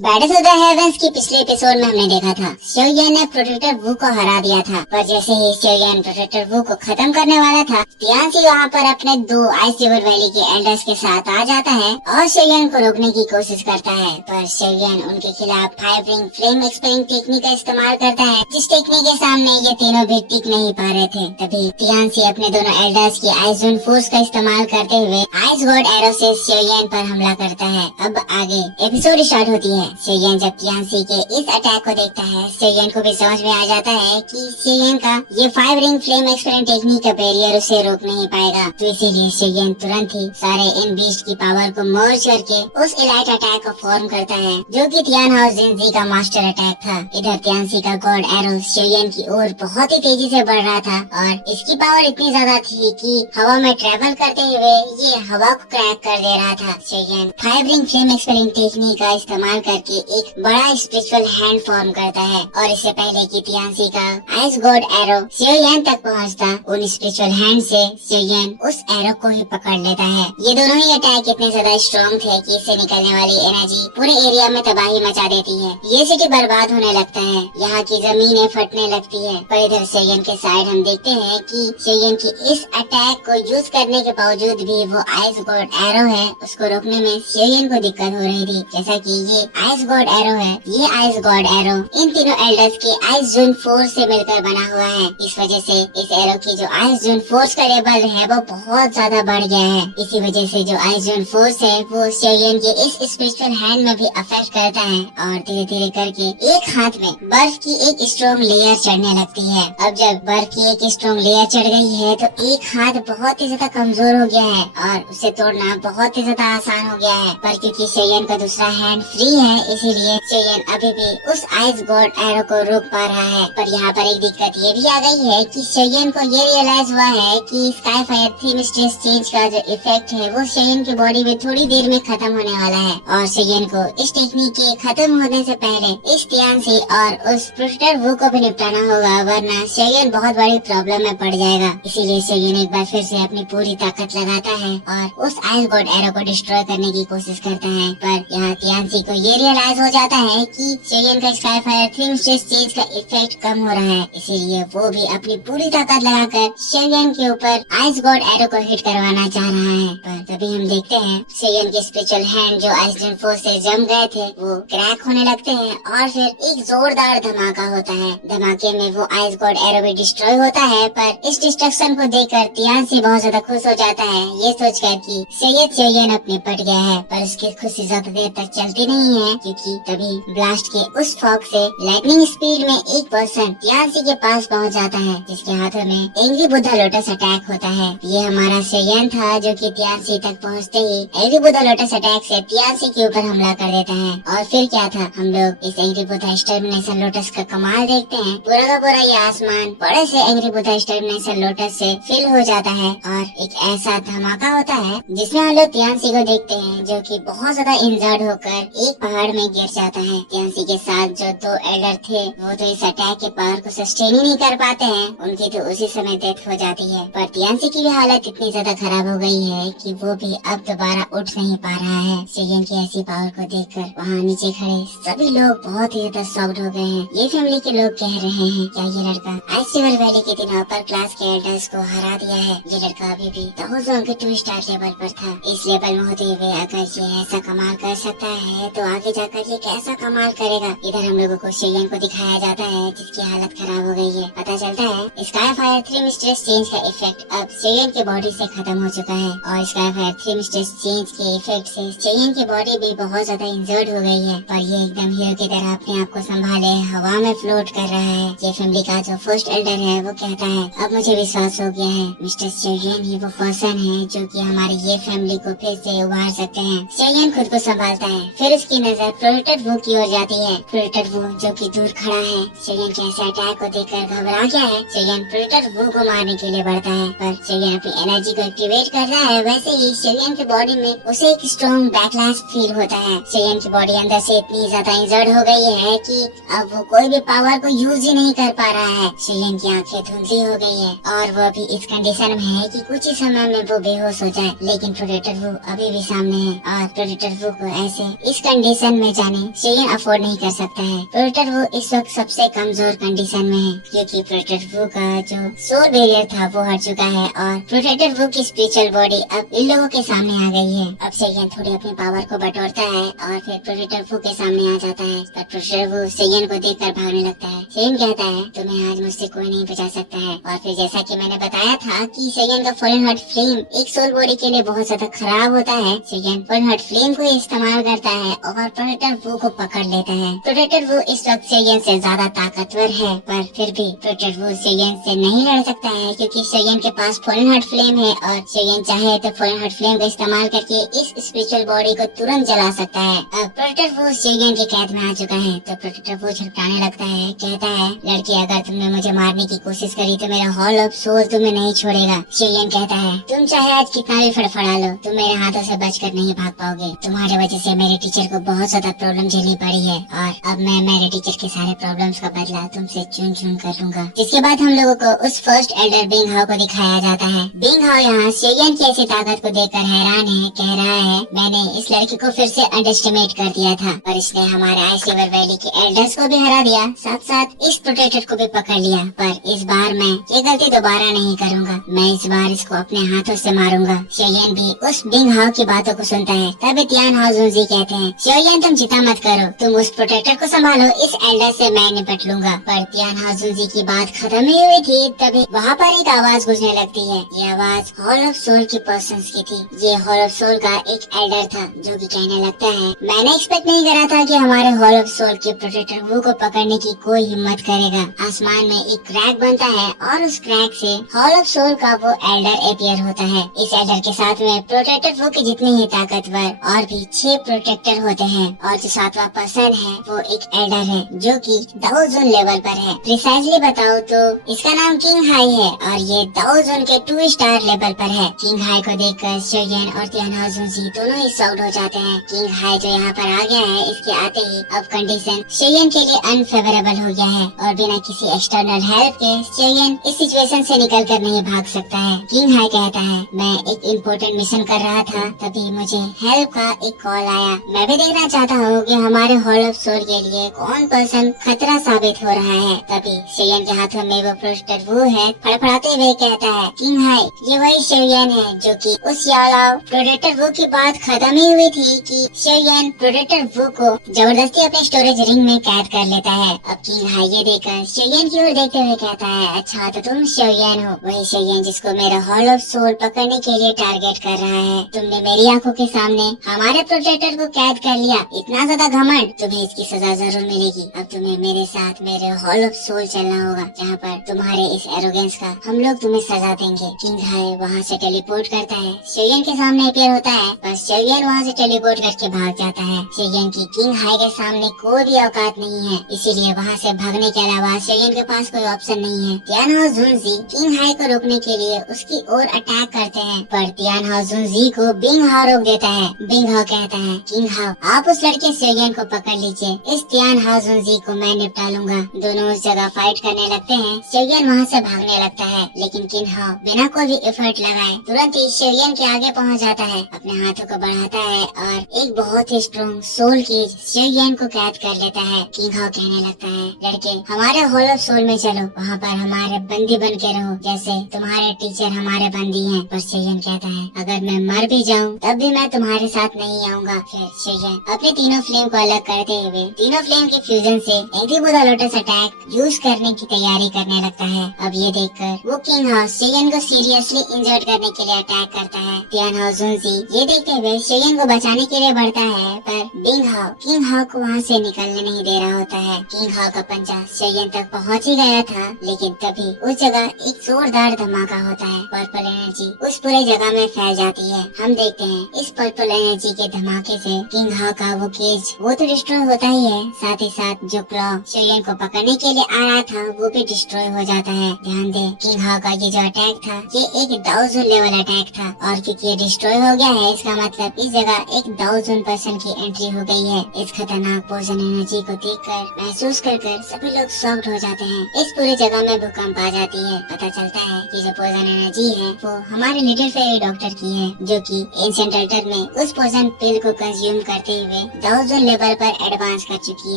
Battle of the heavens की पिछले episode में हमने देखा था शोयन ने प्रोटेक्टर वू को हरा दिया था, पर जैसे ही शोयन प्रोटेक्टर वू को खत्म करने वाला था, तियानसी वहाँ पर अपने दो आइस रिवर वैली के एल्डर्स के साथ आ जाता है और शोयन को रोकने की कोशिश करता है। पर शोयन उनके खिलाफ फायर रिंग फ्लेम एक्सपेरिंग टेक्निक का इस्तेमाल करता है, जिस टेक्निक के सामने ये तीनों भी टिक नहीं पा रहे थे। तभी तियानसी अपने दोनों एल्डर्स की आइस जोन फोर्स का इस्तेमाल करते हुए आइस गॉड एरो से शोयन पर हमला करता है। अब आगे एपिसोड स्टार्ट होती है। शोयन जब तियानसी के इस अटैक को देखता है, शोयन को भी समझ में आ जाता है कि शोयन का ये fire ring flame experiment technique का बैरियर उसे रोक नहीं पाएगा। तो इसीलिए शोयन तुरंत ही सारे इन बीस्ट की पावर को मर्ज करके उस इलाइट अटैक को फॉर्म करता है, जो कि तियान हाउस जिनजी का मास्टर अटैक था। इधर तियानसी का गॉड एरो शोयन की ओर बहुत ही तेजी से बढ़ रहा था और इसकी पावर इतनी ज्यादा थी कि हवा में ट्रेवल करते हुए ये हवा को क्रैक कर दे रहा था। शोयन fire ring flame experiment technique का इस्तेमाल करके एक बड़ा स्पिरिचुअल हैंड फॉर्म करता है और इससे पहले कि तियानसी का आइस गॉड एरो शोयन तक पहुंचता, उन स्पिरिचुअल हैंड से शोयन उस एरो को ही पकड़ लेता है। ये दोनों ही अटैक इतने ज्यादा स्ट्रॉन्ग थे कि इससे निकलने वाली एनर्जी पूरे एरिया में तबाही मचा देती है। ये सिटी बर्बाद होने लगता है, यहाँ की जमीनें फटने लगती है। पर इधर शोयन के साइड हम देखते हैं कि शोयन की इस अटैक को यूज करने के बावजूद भी वो आइस गॉड एरो है उसको रोकने में शोयन को दिक्कत हो रही थी। जैसा कि ये आइस गॉड एरो है, ये आइस गॉड एरो इन तीनों एल्डर्स के आइस जोन फोर्स से मिलकर बना हुआ है। इस वजह से इस एरो की जो आइस जोन फोर्स का लेवल है वो बहुत ज्यादा बढ़ गया है। इसी वजह से जो आइस जोन फोर्स है वो शोयन के इस स्पिरिचुअल हैंड में भी अफेक्ट करता है और धीरे धीरे करके एक हाथ में बर्फ की एक स्ट्रॉन्ग लेयर चढ़ने लगती है। अब जब बर्फ की एक स्ट्रॉन्ग लेयर चढ़ गई है तो एक हाथ बहुत ही ज्यादा कमजोर हो गया है और उसे तोड़ना बहुत ही ज्यादा आसान हो गया है। पर क्योंकि शोयन का दूसरा हैंड फ्री है, इसीलिए शोयन अभी भी उस आइस गॉड एरो को रोक पा रहा है। पर यहाँ पर एक दिक्कत ये भी आ गई है कि शोयन को ये रियलाइज हुआ है कि sky fire theme stress change का जो इफेक्ट है वो शोयन की बॉडी में थोड़ी देर में खत्म होने वाला है और शोयन को इस टेक्निक के खत्म होने से पहले इस तियानसी और उस प्रोटेक्टर वू को भी निपटाना होगा, वरना शोयन बहुत बड़ी प्रॉब्लम में पड़ जाएगा। इसीलिए शोयन एक बार फिर से अपनी पूरी ताकत लगाता है और उस आइस गॉड एरो को डिस्ट्रॉय करने की कोशिश करता है। पर यहाँ तियानसी को ये रियलाइज हो जाता है कि शोयन का sky fire theme stress change का इफेक्ट कम हो रहा है, इसीलिए वो भी अपनी पूरी ताकत लगाकर शोयन के ऊपर आइस गॉड एरो को हिट करवाना चाह रहा है। पर तभी हम देखते हैं शोयन के स्पिरिचुअल हैंड जो आइस जोन फोर्स से जम गए थे वो क्रैक होने लगते हैं और फिर एक जोरदार धमाका होता है। धमाके में वो आइस गॉड एरो भी डिस्ट्रॉय होता है। पर इस डिस्ट्रक्शन को देखकर तियानसी बहुत ज्यादा खुश हो जाता है, ये सोचकर कि शायद शोयन अपने पट गया है। पर उसकी खुशी ज्यादा देर तक चलती नहीं है, क्योंकि तभी ब्लास्ट के उस फॉग से लाइटनिंग स्पीड में एक पर्सन तियानसी के पास पहुंच जाता है, जिसके हाथों में एंग्री बुद्धा लोटस अटैक होता है। ये हमारा शोयन था जो कि तियानसी तक पहुंचते ही एंग्री बुद्धा लोटस अटैक से तियानसी के ऊपर हमला कर देता है। और फिर क्या था, हम लोग इस एंग्री बुद्धा एक्सटर्मिनेशन लोटस का कमाल देखते हैं। पूरा का पूरा ये आसमान बड़े से एंग्री बुद्धा एक्सटर्मिनेशन लोटस से फिल हो जाता है और एक ऐसा धमाका होता है जिसमें हम लोग तियानसी को देखते हैं जो कि बहुत ज्यादा इंजर्ड होकर एक पहाड़ में गिर जाता है। तियानसी के साथ जो दो एल्डर थे वो तो इस अटैक के पावर को सस्टेन ही नहीं कर पाते हैं, उनकी तो उसी समय डेथ हो जाती है। पर तियानसी की भी हालत इतनी ज्यादा खराब हो गई है कि वो भी अब दोबारा उठ नहीं पा रहा है। शोयन की ऐसी पावर को देखकर वहाँ नीचे खड़े सभी लोग बहुत ही ज्यादा शॉक्ड हो गए हैं। ये फैमिली के लोग कह रहे हैं क्या ये लड़का आइस रिवर वैली के तीन अपर क्लास के एल्डर्स को हरा दिया है। ये लड़का अभी भी थाउज़ेंड के 2 स्टार लेवल पर था। इस लेवल में होते हुए अगर ये ऐसा कमाल कर सकता है तो आगे जाकर ये कैसा कमाल करेगा। इधर हम लोगों को शोयन को दिखाया जाता है जिसकी हालत खराब हो गई है। पता चलता है sky fire theme stress change का इफेक्ट अब शोयन की बॉडी से खत्म हो चुका है और sky fire theme stress change के इफेक्ट से शोयन की बॉडी भी बहुत ज्यादा इंजर्ड हो गई है। पर ये एकदम हीरो की तरह अपने आप को संभाले हवा में फ्लोट कर रहा है। ये फैमिली का जो फर्स्ट एल्डर है वो कहता है अब मुझे विश्वास हो गया है मिस्टर शोयन ही वो पर्सन है जो कि हमारी ये फैमिली को फिर से उभार सकते हैं। शोयन खुद को संभालता है, फिर उसकी नजर प्रोटेक्टर वू की ओर जाती है। प्रोटेक्टर वू जो कि दूर खड़ा है, शोयन के ऐसे अटैक को देखकर घबरा गया है। शोयन प्रोटेक्टर वू को मारने के लिए बढ़ता है, पर शोयन अपनी एनर्जी को एक्टिवेट कर रहा है। वैसे ही शोयन की बॉडी में उसे एक स्ट्रॉन्ग बैकलैश फील होता है। शोयन की बॉडी अंदर से इतनी ज्यादा इंजर्ड हो गई है कि अब वो कोई भी पावर को यूज ही नहीं कर पा रहा है। शोयन की आंखें धुंधली हो गई है और वो अभी इस कंडीशन में है कि कुछ ही समय में वो बेहोश हो जाए। लेकिन प्रोटेक्टर वू अभी भी सामने है और प्रोटेक्टर वू को ऐसे इस कंडीशन कंडीशन में जाने शेयन अफोर्ड नहीं कर सकता है। प्रोटेक्टर वू इस वक्त सबसे कमजोर कंडीशन में है, क्योंकि प्रोटेक्टर वू का जो सोल बैरियर था वो हट चुका है और प्रोटेक्टर वू की स्पिरिचुअल बॉडी अब इन लोगों के सामने आ गई है। अब शेयन थोड़ी अपनी पावर को बटोरता है और फिर प्रोटेक्टर वू के सामने आ जाता है, पर प्रोटेक्टर वू शेयन को देखकर भागने लगता है। शेयन कहता है तुम्हें आज मुझसे कोई नहीं बचा सकता है। और फिर जैसा कि मैंने बताया था कि शेयन का फॉरेन हार्ट फ्लेम एक सोल बॉडी के लिए बहुत ज्यादा खराब होता है। शेयन फॉरेन हार्ट फ्लेम को इस्तेमाल करता है और प्रोटेक्टर वू को पकड़ लेता है। प्रोटेक्टर वू इस वक्त शेयन से ज्यादा ताकतवर है, पर फिर भी प्रोटेक्टर वू शेयन से नहीं लड़ सकता है, क्योंकि शेयन के पास फॉरेन हार्ट फ्लेम है और शेयन चाहे तो फॉरेन हार्ट फ्लेम का इस्तेमाल करके इस स्पिरिचुअल बॉडी को तुरंत जला सकता है। अब प्रोटेक्टर वू शेयन की कैद में आ चुका है, तो प्रोटेक्टर वू छटपटाने लगता है, कहता है लड़की अगर तुमने मुझे मारने की कोशिश करी तो मेरा हॉल ऑफ सोल तुम्हें नहीं छोड़ेगा। शेयन कहता है तुम चाहे आज कितना भी फड़फड़ा लो, तुम मेरे हाथों से बचकर नहीं भाग पाओगे। तुम्हारे वजह से मेरे टीचर को बहुत ज्यादा प्रॉब्लम झेलनी पड़ी है और अब मैं मेरे टीचर के सारे प्रॉब्लम्स का बदला तुमसे चुन चुन कर लूंगा। जिसके बाद हम लोगों को उस फर्स्ट एल्डर बिंग हाउ को दिखाया जाता है। बिंग हाउ यहाँ शेयन की ऐसी ताकत को देखकर हैरान है, कह रहा है मैंने इस लड़की को फिर से अंडरएस्टिमेट कर दिया था और इसने हमारे आइस रिवर वैली के एल्डर्स को भी हरा दिया, साथ साथ इस प्रोटेक्टर को भी पकड़ लिया। पर इस बार मैं ये गलती दोबारा नहीं करूँगा, मैं इस बार इसको अपने हाथों से मारूंगा। शेयन भी उस बिंग हाउ की बातों को सुनता है। तब तियान हाउ जुनजी कहते हैं शेयन तुम चिंता मत करो, तुम उस प्रोटेक्टर को संभालो, इस एल्डर से मैं निपट लूंगा। पर तियान हाउ जुनजी की बात खत्म ही हुई थी, तभी वहाँ पर एक आवाज गूंजने लगती है। ये आवाज हॉल ऑफ सोल की पर्सन्स की थी। ये हॉल ऑफ सोल का एक एल्डर था जो कि कहने लगता है मैंने एक्सपेक्ट नहीं करा था कि हमारे हॉल ऑफ सोल के प्रोटेक्टर वू को पकड़ने की कोई हिम्मत करेगा। आसमान में एक क्रैक बनता है और उस क्रैक से हॉल ऑफ सोल का वो एल्डर अपियर होता है। इस एल्डर के साथ में प्रोटेक्टर वू के जितने ही ताकतवर और भी 6 प्रोटेक्टर होते हैं और जो 7वां पर्सन है वो एक एल्डर है जो कि दाओ जोन लेवल पर है। प्रिसाइजली बताओ तो इसका नाम किंग हाई है और ये दाओ जोन के 2 स्टार लेवल पर है। किंग हाई को देखकर शेयन और तियान हाउ जुनजी दोनों ही शॉक्ड हो जाते हैं। किंग हाई जो यहाँ पर आ गया है, इसके आते ही अब कंडीशन शेयन के लिए अनफेवरेबल हो गया है और बिना किसी एक्सटर्नल हेल्प के शेयन इस सिचुएशन से निकल कर नहीं भाग सकता है। किंग हाई कहता है मैं एक इम्पोर्टेंट मिशन कर रहा था, तभी मुझे हेल्प का एक कॉल आया। मैं भी देखना चाहता हूँ कि हमारे हॉल ऑफ सोल के लिए कौन पर्सन खतरा साबित हो रहा है। तभी शेयन के हाथों में वो प्रोटेक्टर वू है, फड़फड़ाते हुए कहता है किंग हाई ये वही शेयन है जो कि उस यालाव प्रोटेक्टर वू की बात खत्म ही हुई थी कि शेयन प्रोटेक्टर वू को जबरदस्ती अपने स्टोरेज रिंग में कैद कर लेता है। अब किंग हाई ये देखकर शेयन की ओर देखते हुए कहता है अच्छा तो तुम शेयन हो, वही शेयन जिसको मेरा हॉल ऑफ सोल पकड़ने के लिए टारगेट कर रहा है। तुमने मेरी आंखों के सामने हमारे प्रोटेक्टर को कैद कर लिया, इतना ज्यादा घमंड, तुम्हें इसकी सजा जरूर मिलेगी। अब तुम्हें मेरे साथ मेरे हॉल ऑफ सोल चलना होगा, जहाँ पर तुम्हारे इस एरोगेंस का हम लोग तुम्हें सजा देंगे। किंग हाई वहाँ से टेलीपोर्ट करता है, शेयन के सामने अपीयर होता है, पर शेयन वहाँ से टेलीपोर्ट करके भाग जाता है। शेयन की किंग हाई के सामने कोई भी औकात नहीं है, इसीलिए वहाँ से भागने के अलावा शेयन के पास कोई ऑप्शन नहीं है। तियान हाउ जुनजी किंग हाई को रोकने के लिए उसकी ओर अटैक करते हैं, पर तियान हाउ जुनजी को बिंग हाउ रोक देता है। बिंग हाउ कहता है किंग हाउ आप उस लड़के शेयन को पकड़ लीजिए, इस तियान हाउ जुनजी को मैं निपटा लूंगा। दोनों उस जगह फाइट करने लगते हैं। शेयन वहाँ से भागने लगता है, लेकिन किंग हाउ बिना कोई भी एफर्ट लगाए तुरंत ही शेयन के आगे पहुँच जाता है, अपने हाथों को बढ़ाता है और एक बहुत ही स्ट्रॉन्ग सोल की शेयन को कैद कर लेता है। किंग हाउ कहने लगता है लड़के हमारे हॉल ऑफ सोल में चलो, वहाँ पर हमारे बंदी बन के रहो जैसे तुम्हारे टीचर हमारे बंदी हैं। पर शेयन कहता है अगर मैं मर भी जाऊँ तब भी मैं तुम्हारे साथ नहीं आऊँगा। फिर शेयन अपने तीनों फ्लेम को अलग करते हुए तीनों फ्लेम के फ्यूजन से एंटी-बुदा लोटस अटैक यूज करने की तैयारी करने लगता है। अब ये देखकर वो किंग हाउ शेयन को सीरियसली इंजर्ड करने के लिए अटैक करता है। तियान हाउ जुनजी ये देखते हुए शेयन को बचाने के लिए बढ़ता है, पर बिंग हाउ किंग हाउ को वहाँ से निकलने नहीं दे रहा होता है। किंग हाउ का पंजा शेयन तक पहुँच ही गया था, लेकिन तभी उस जगह एक जोरदार धमाका होता है। पर्पल एनर्जी उस पूरे जगह में फैल जाती है। हम देखते हैं इस पर्पल एनर्जी के धमाके से किंग हाउ का वो केज वो तो डिस्ट्रॉय होता ही है, साथ ही साथ जो क्लॉ शेयन को पकड़ने के लिए आ रहा था वो भी डिस्ट्रॉय हो जाता है। ध्यान दे किंग हाउ का ये जो अटैक था ये एक दाओ जोन लेवल अटैक था, और क्योंकि ये डिस्ट्रॉय हो गया है इसका मतलब इस जगह एक दाओ जोन पर्सन की एंट्री हो गई है। इस खतरनाक पोजन एनर्जी को देखकर महसूस कर सभी लोग शॉक्ड हो जाते हैं। इस पूरी जगह में भूकंप आ जाती है। पता चलता है कि जो पोजन एनर्जी है वो हमारे लिटिल फेरी डॉक्टर की है, जो कि एंशिएंट अल्टर में उस पोजन पिल को कंज्यूम करते हुए हुए दाउ जोन लेवल पर एडवांस कर चुकी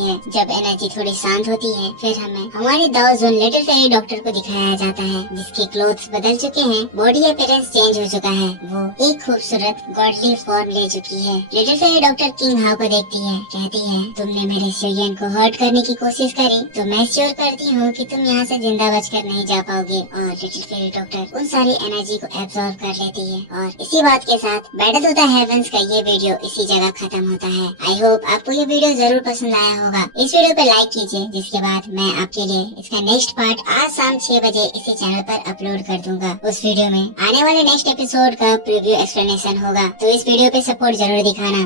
है। जब एनर्जी थोड़ी शांत होती है फिर हमें हमारी दाउ जोन लिटिल फेरी डॉक्टर को दिखाया जाता है, जिसके क्लोथ्स बदल चुके हैं, बॉडी अपीयरेंस चेंज हो चुका है, वो एक खूबसूरत गॉडली फॉर्म ले चुकी है। लिटिल फेरी डॉक्टर किंग हाउ को देखती है, कहती है तुमने मेरे शियोयन को हर्ट करने की कोशिश करी तो मैं श्योर करती हूँ कि तुम यहाँ से जिंदा बचकर नहीं जा पाओगे। और लिटिल फेरी डॉक्टर उन सारी एनर्जी को एब्जॉर्ब कर लेती है। और इसी बात के साथ बैटल ऑफ द हेवंस का ये वीडियो इसी जगह खत्म होता है। आई होप आपको ये वीडियो जरूर पसंद आया होगा। इस वीडियो पे लाइक कीजिए, जिसके बाद मैं आपके लिए इसका नेक्स्ट पार्ट आज शाम 6 बजे इसी चैनल पर अपलोड कर दूंगा। उस वीडियो में आने वाले नेक्स्ट एपिसोड का प्रीव्यू एक्सप्लेनेशन होगा, तो इस वीडियो पे सपोर्ट जरूर दिखाना।